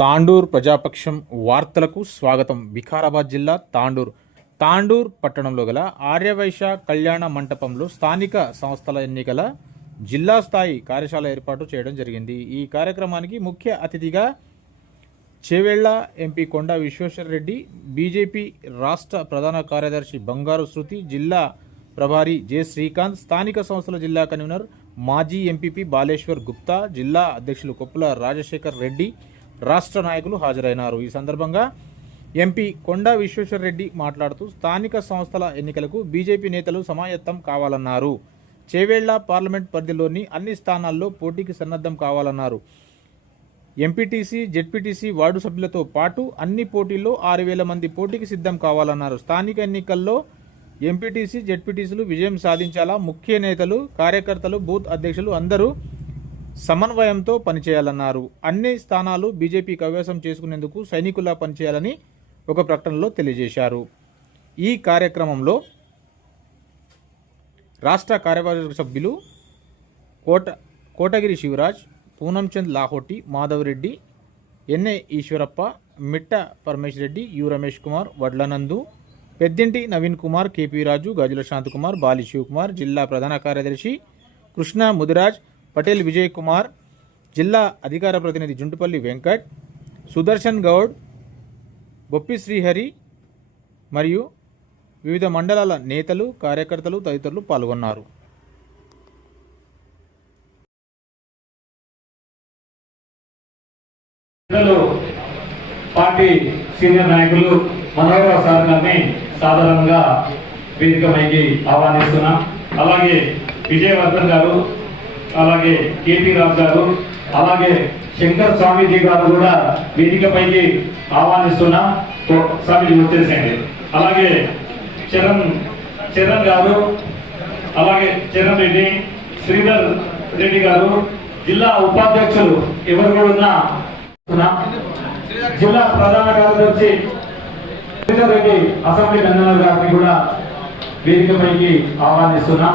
తాండూర్ ప్రజాపక్షం వార్తలకు స్వాగతం. వికారాబాద్ జిల్లా తాండూర్. తాండూర్ పట్టణంలో గల ఆర్యవైశ్య కళ్యాణ మంటపంలో స్థానిక సంస్థల ఎన్నికల జిల్లా స్థాయి కార్యశాల ఏర్పాటు చేయడం జరిగింది. ఈ కార్యక్రమానికి ముఖ్య అతిథిగా చేవెళ్ళ ఎంపీ కొండా విశ్వేశ్వరరెడ్డి బీజేపీ రాష్ట్ర ప్రధాన కార్యదర్శి బంగారు శృతి జిల్లా ప్రభారి జె శ్రీకాంత్ స్థానిక సంస్థల జిల్లా కన్వీనర్ మాజీ ఎంపీపీ బాలేశ్వర్ గుప్తా జిల్లా అధ్యక్షులు కొప్పుల రాజశేఖర్ రెడ్డి రాష్ట్ర నాయకులు హాజరైనారు. ఈ సందర్భంగా ఎంపీ కొండా విశ్వేశ్వరరెడ్డి మాట్లాడుతూ స్థానిక సంస్థల ఎన్నికలకు బీజేపీ నేతలు సమాయత్తం కావాలన్నారు. చేవేళ్ళ పార్లమెంట్ పరిధిలోని అన్ని స్థానాల్లో పోటీకి సన్నద్ధం కావాలన్నారు. ఎంపీటీసీ జెడ్పీటీసీ వార్డు సభ్యులతో పాటు అన్ని పోటీల్లో ఆరు వేల మంది పోటీకి సిద్ధం కావాలన్నారు. స్థానిక ఎన్నికల్లో ఎంపీటీసీ జెడ్పీటీసీలు విజయం సాధించాలా? ముఖ్య నేతలు కార్యకర్తలు బూత్ అధ్యక్షులు అందరూ సమన్వయంతో పనిచేయాలన్నారు. అన్ని స్థానాలు బీజేపీ కైవసం చేసుకునేందుకు సైనికులా పనిచేయాలని ఒక ప్రకటనలో తెలియజేశారు. ఈ కార్యక్రమంలో రాష్ట్ర కార్యవర్గ సభ్యులు కోట Kotagiri Shivraj పూనంచంద్ Lahoti Madhav Reddy N A Eshwarappa Mitta Paramesh Reddy U Ramesh Kumar Vadlanandu Peddinti Naveen Kumar KP Raju Gajula Shantakumar Bali Shivakumar జిల్లా ప్రధాన కార్యదర్శి కృష్ణ ముదిరాజ్ పటేల్ విజయ్ కుమార్ జిల్లా అధికార ప్రతినిధి జుంటుపల్లి వెంకట్ సుదర్శన్ గౌడ్ బొప్పి శ్రీహరి మరియు వివిధ మండలాల నేతలు కార్యకర్తలు తదితరులు పాల్గొన్నారు. పార్టీ సీనియర్ నాయకులు మనోహర్ సార్ గారిని సాధారణంగా వేదికపైకి ఆహ్వానిస్తున్నాం. అలాగే విజయవర్ధన్ గారు అలాగే కేపీ రాజు గారు అలాగే శంకర్ స్వామీజీ గారు కూడా వేదికపైకి ఆహ్వానిస్తున్నాం. ఓ, స్వామీజీ వచ్చేసేయండి. అలాగే చరణ్ చరణ్ గారు అలాగే చరణ్ రెడ్డి శ్రీధర్ రెడ్డి గారు జిల్లా ఉపాధ్యక్షులు ఎవరు కూడా ఉన్నా జిల్లా ప్రధాన కార్యదర్శి శ్రీధర్ రెడ్డి అసెంబ్లీ మెంబర్ గారిని కూడా వేదికపైకి ఆహ్వానిస్తున్నాం.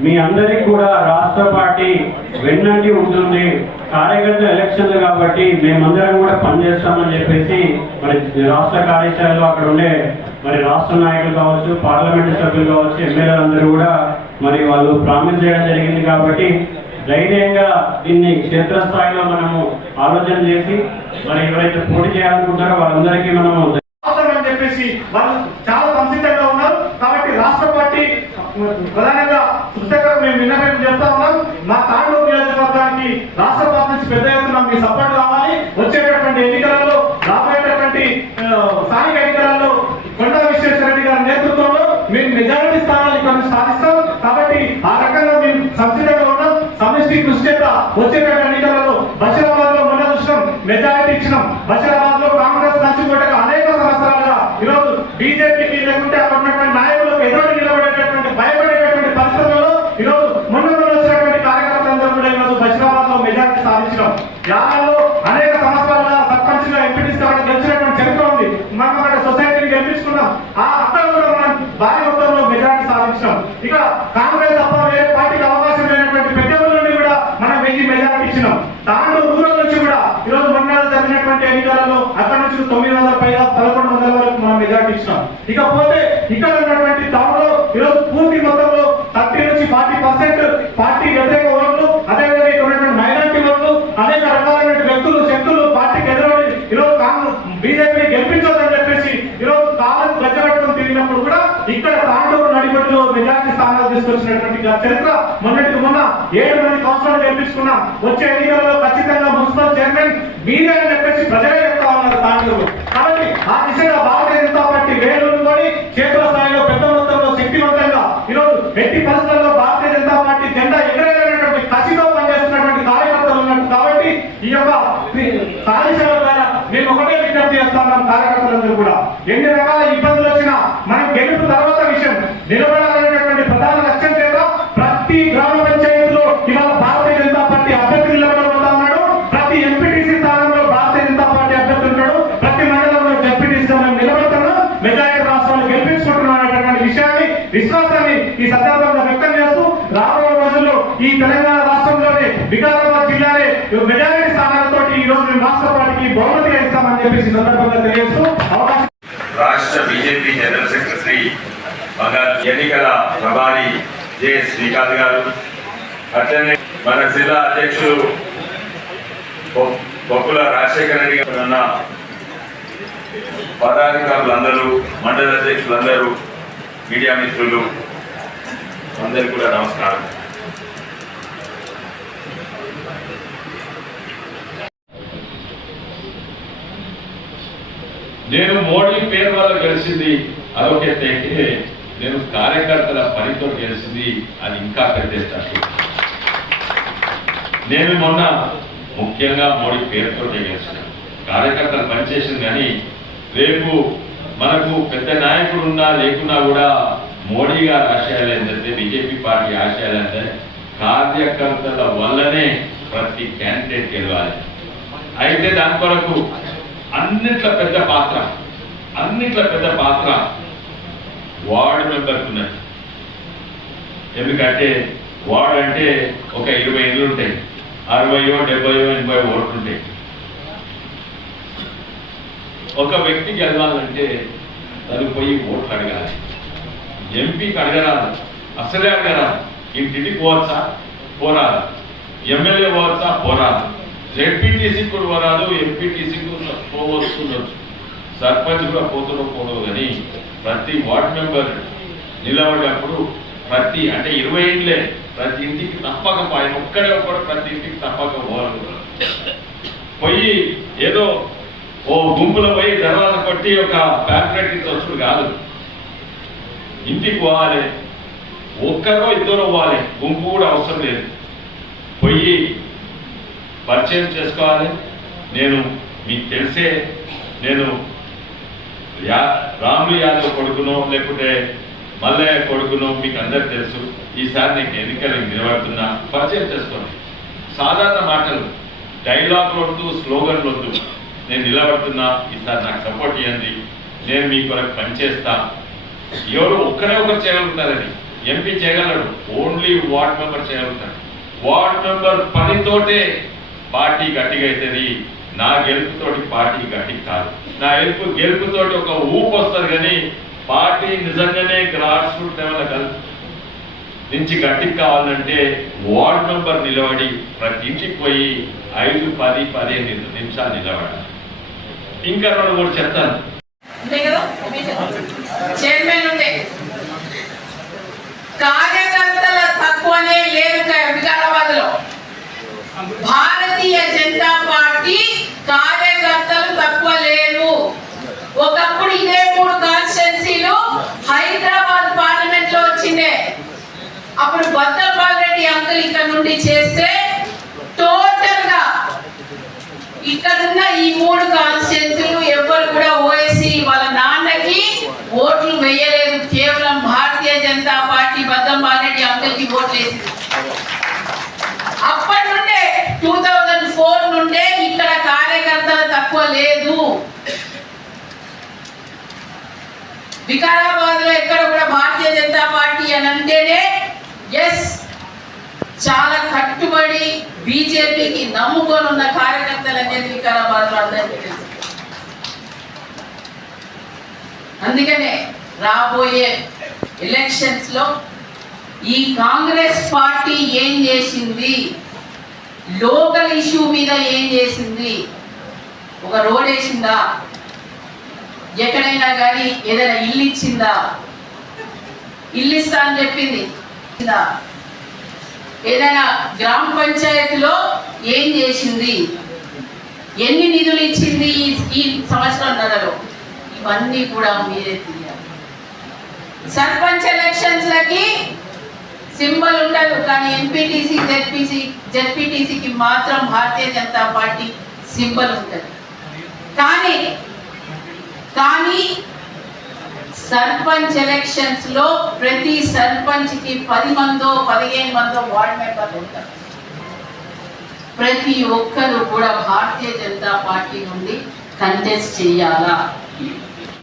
మీ అందరికి కూడా రాష్ట్ర పార్టీ వెన్నంటి ఉంటుంది. కార్యకర్త ఎలక్షన్లు కాబట్టి మేమందరం కూడా పనిచేస్తామని చెప్పేసి మరి రాష్ట్ర కార్యశాలలో అక్కడ ఉండే మరి రాష్ట్ర నాయకులు కావచ్చు పార్లమెంటు సభ్యులు కావచ్చు ఎమ్మెల్యేలు అందరూ కూడా మరి వాళ్ళు ప్రామిస్ చేయడం జరిగింది కాబట్టి ధైర్యంగా దీన్ని క్షేత్రస్థాయిలో మనము ఆలోచన చేసి మరి ఎవరైతే పోటీ చేయాలనుకుంటారో వాళ్ళందరికీ మనము చెప్పేసి వాళ్ళు చాలా సంసిద్ధంగా ఉన్నారు. కాబట్టి రాష్ట్ర పార్టీ ప్రధానంగా పుస్తకం మేము విన్నపం చేస్తా ఉన్నాం మా తాండూరు నియోజకవర్గానికి రాష్ట్ర పార్టీ నుంచి పెద్ద ఎత్తున మీ సపోర్ట్ కావాలి. వచ్చేటటువంటి ఎన్నికలలో రాబోయేటటువంటి స్థానిక ఎన్నికలలో కొండా విశ్వేశ్వరరెడ్డి గారి నేతృత్వంలో మేము మెజారిటీ స్థానాలు ఇక్కడ సాధిస్తాం. కాబట్టి ఆ రకంగా మేము సంసిద్ధంగా ఉన్నాం. సమిష్టి కృషి చేత వచ్చేటటువంటి ఎన్నికలలో బషీరాబాద్లో మొన్న చూసినాం మెజారిటీ ఇచ్చినాం బషీరాబాద్లో కాంగ్రెస్ నచ్చిపోయేట అనేక సంవత్సరాలుగా ఈరోజు బీజేపీకి లేకుంటే అక్కడ ఉన్నటువంటి నాయకులకు ఎదురు నిలబడేటటువంటి భయపడేటటువంటి పరిస్థితుల్లో ఈరోజు మొన్న మొన్న వచ్చినటువంటి కార్యకర్తలందరూ కూడా ఈరోజు బషీరాబాద్లో మెజారిటీ సాధించడం యాదాల్లో అనేక సంవత్సరాలుగా సర్పంచ్గా ఎంపీటీస్ కాబట్టి గెలిచినటువంటి చరిత్ర ఉంది మనం అక్కడ సొసైటీని గెలిపించుకున్నాం ఆ అక్కడ కూడా మనం భారీ మొత్తంలో మెజారిటీ సాధించడం ఇక కాంగ్రెస్ తప్ప వేరే పార్టీకి అవకాశం లేనటువంటి పెద్దల నుండి కూడా మనం వెయ్యి మెజారిటీ ఇచ్చినాం దాంట్లో దూరం నుంచి కూడా ఈరోజు మొన్న జరిగినటువంటి ఎన్నికలలో అక్కడ నుంచి తొమ్మిది వందల పైగా పదకొండు వందల వరకు మనం మెజారిటీ ఇచ్చినాం ఇకపోతే ఇక్కడ ఉన్నటువంటి టౌన్లో ఈరోజు పూర్తి మొత్తంలో థర్టీ నుంచి ఫార్టీ పర్సెంట్ పార్టీ వ్యతిరేక ఓట్లు అదేవిధంగా ఇక్కడ ఉన్నటువంటి మైనారిటీ ఓట్లు అనేక రకాలైన వ్యక్తులు శక్తులు పార్టీకి ఎదురని ఈరోజు కాంగ్రెస్ బీజేపీని గెలిపించొద్దని చెప్పేసి ఈరోజు కాలం గచ్చగట్టుకుని తిరిగినప్పుడు కూడా ఇక్కడ తాండూరు నడిపడిలో మెజార్టీ స్థానాలు తీసుకొచ్చినటువంటి చరిత్ర. మొన్నటి మొన్న ఏడు మంది కౌన్సిలర్లు గెలిపించుకున్నాం. వచ్చే ఎన్నికల్లో ఖచ్చితంగా ఇప్పుడు తర్వాత విషయం నిలబడాలనేటువంటి ప్రధాన లక్ష్యం చేత ప్రతి గ్రామ పంచాయతీలో ఇవాళ భారతీయ జనతా పార్టీ అభ్యర్థి నిలబడబోతా ప్రతి ఎంపీటీసీ స్థానంలో భారతీయ జనతా పార్టీ అభ్యర్థి ఉన్నాడు. ప్రతి మండలంలో ఎంపీటీసీగా మేము నిలబడుతున్నాం మెజారిటీ రాష్ట్రాలు గెలిపించుకుంటున్నాం విషయాన్ని విశ్వాసాన్ని ఈ సందర్భంలో వ్యక్తం చేస్తూ రాబోయే రోజుల్లో ఈ తెలంగాణ రాష్ట్రంలోనే వికారాబాద్ జిల్లాలే మెజారిటీ స్థానాలతో ఈ రోజు మేము రాష్ట్ర పార్టీకి బహుమతిగా ఇస్తామని చెప్పేసి సందర్భంగా తెలియజేస్తూ అవకాశం రాష్ట్ర బీజేపీ జనరల్ సెక్రటరీ బంగారు ఎన్నికల ప్రభారి జె శ్రీకాంత్ గారు. అట్లనే మన జిల్లా అధ్యక్షుడు బొక్కుల రాజశేఖర రెడ్డి గారు అన్న పదాధికారులందరూ మండల అధ్యక్షులందరూ మీడియా మిత్రులు అందరికీ కూడా నమస్కారం. నేను మోడీ పేరు వల్ల గెలిచింది అదొక అయితే నేను కార్యకర్తల పనితో గెలిచింది అది ఇంకా పెద్ద నేను మొన్న ముఖ్యంగా మోడీ పేరుతో గెలిచిన. కార్యకర్తలు పనిచేసింది కానీ రేపు మనకు పెద్ద నాయకుడు ఉన్నా లేకున్నా కూడా మోడీ గారి ఆశయాలు ఏంటంటే బీజేపీ పార్టీ ఆశయాలు అంటే కార్యకర్తల వల్లనే ప్రతి క్యాండిడేట్ గెలవాలి. అయితే దాని కొరకు అన్నిట్ల పెద్ద పాత్ర అన్నిట్ల పెద్ద పాత్ర వార్డు మెంబర్కి ఉన్నది ఎందుకంటే వార్డు అంటే ఒక ఇరవై ఇళ్ళు ఉంటాయి అరవయో డెబ్బయో ఎనభై ఓట్లు ఉంటాయి. ఒక వ్యక్తి గెలవాలంటే తను పోయి ఓట్లు అడగాలి. ఎంపీకి అడగరాదు అసలే అడగరాదు. ఇంటికి పోవచ్చా? పోరాదు. ఎమ్మెల్యే పోవచ్చా? పోరాదు. జెడ్పీటీసీ కూడా పోరాదు ఎంపీటీసీకి పోవచ్చు సర్పంచ్ కూడా పోతుండో పోదు కానీ ప్రతి వార్డ్ మెంబర్ నిలబడినప్పుడు ప్రతి అంటే ఇరవై ఇండ్లే ప్రతి ఇంటికి తప్పక పో- ఆయన ఒక్కడే ఒక్కడు ప్రతి ఇంటికి తప్పక పోవాలి. పోయి ఏదో ఓ గుంపులో పోయి దర్వాజ కొట్టి ఒక ప్యాంప్లెట్ వచ్చుడు కాదు. ఇంటికి పోవాలి. ఒక్కరో ఇద్దరు పోవాలి. గుంపు కూడా అవసరం లేదు. పోయి పరిచయం చేసుకోవాలి. నేను మీకు తెలిసే నేను యా రాములు యాదవ్ కొడుకునో లేకుంటే మల్లయ్య కొడుకునో మీకు అందరు తెలుసు. ఈసారి నేను ఎన్నికలు నిలబడుతున్నా. పరిచయం చేసుకోండి. సాధారణ మాటలు డైలాగ్ వద్దు స్లోగన్లు వద్దు. నేను నిలబడుతున్నా. ఈసారి నాకు సపోర్ట్ ఇవ్వండి నేను మీ కొరకు పనిచేస్తా. ఎవరు ఒక్కరే ఒకరు చేయగలుగుతారని. ఎంపీ చేయగలడు. ఓన్లీ వార్డ్ మెంబర్ చేయగలుగుతాడు. వార్డ్ మెంబర్ పనితోటే పార్టీ గట్టిగా అవుతుంది నా గెలుపుతోటి పార్టీ గట్టి కాదు. నా గెలుపు గెలుపుతోటి ఒక ఊపు వస్తుంది కానీ పార్టీ నిజంగానే గ్రాస్ రూట్ లెవెల్ కలుపు నుంచి గట్టికి కావాలంటే వార్డ్ మెంబర్ నిలబడి ప్రతి ఇంటికి పోయి ఐదు పది పదిహేను నిమిషాలు నిలబడాలి. ఇంకా రెండు మూడు చెప్తాను. చైర్మన్ ఉండే కార్యకర్తల తక్కువనే లేదు వికారాబాద్లో భారతీయ జనతా పార్టీ కార్యకర్తలు తక్కువ లేరు. ఒకప్పుడు ఇదే మూడు కాన్స్టిట్యున్సీలు హైదరాబాద్ పార్లమెంట్లో వచ్చిండే. అప్పుడు బద్దపాల్ రెడ్డి అంకుల్ ఇక్కడ నుండి చేస్తే టోటల్గా ఇక్కడున్న ఈ మూడు కాన్స్టిట్యున్సీలు ఎవ్వరు కూడా ఓఎస్సీ వాళ్ళ నాన్నకి ఓట్లు వేయలేదు. కేవలం భారతీయ జనతా పార్టీ బద్దం రెడ్డి అంకుల్కి ఓట్లు వేసింది అప్పటి నుండే టూ థౌజండ్ ఫోర్ నుండే ఇక్కడ కార్యకర్తలు తక్కువ లేదు వికారాబాద్లో ఎక్కడ కూడా భారతీయ జనతా పార్టీ అని అంటేనే ఎస్ చాలా కట్టుబడి బీజేపీకి నమ్ముకొని ఉన్న కార్యకర్తలు అనేది వికారాబాద్లో అందరికీ తెలుసు. అందుకనే రాబోయే ఎలక్షన్స్లో ఈ కాంగ్రెస్ పార్టీ ఏం చేసింది? లోకల్ ఇష్యూ మీద ఏం చేసింది? ఒక రోడ్ వేసిందా? ఎక్కడైనా కానీ ఏదైనా ఇల్లు ఇచ్చిందా ఇల్లు ఇస్తా అని చెప్పింది. ఏదైనా గ్రామ పంచాయతీలో ఏం చేసింది? ఎన్ని నిధులు ఇచ్చింది ఈ- ఈ నెలలో ఇవన్నీ కూడా మీరే తెలియాలి సర్పంచ్ ఎలక్షన్స్ లకి సింబల్ ఉండదు కానీ ఎంపీటీసీ జెడ్పీసీ జెడ్పీటీసీకి మాత్రం భారతీయ జనతా పార్టీ సింబల్ ఉంటుంది. కానీ కానీ సర్పంచ్ ఎలక్షన్స్లో ప్రతి సర్పంచ్కి పది మందో పదిహేను మందో వార్డ్ మెంబర్లు ఉంటారు. ప్రతి ఒక్కరు కూడా భారతీయ జనతా పార్టీ నుండి కంటెస్ట్ చేయాలా?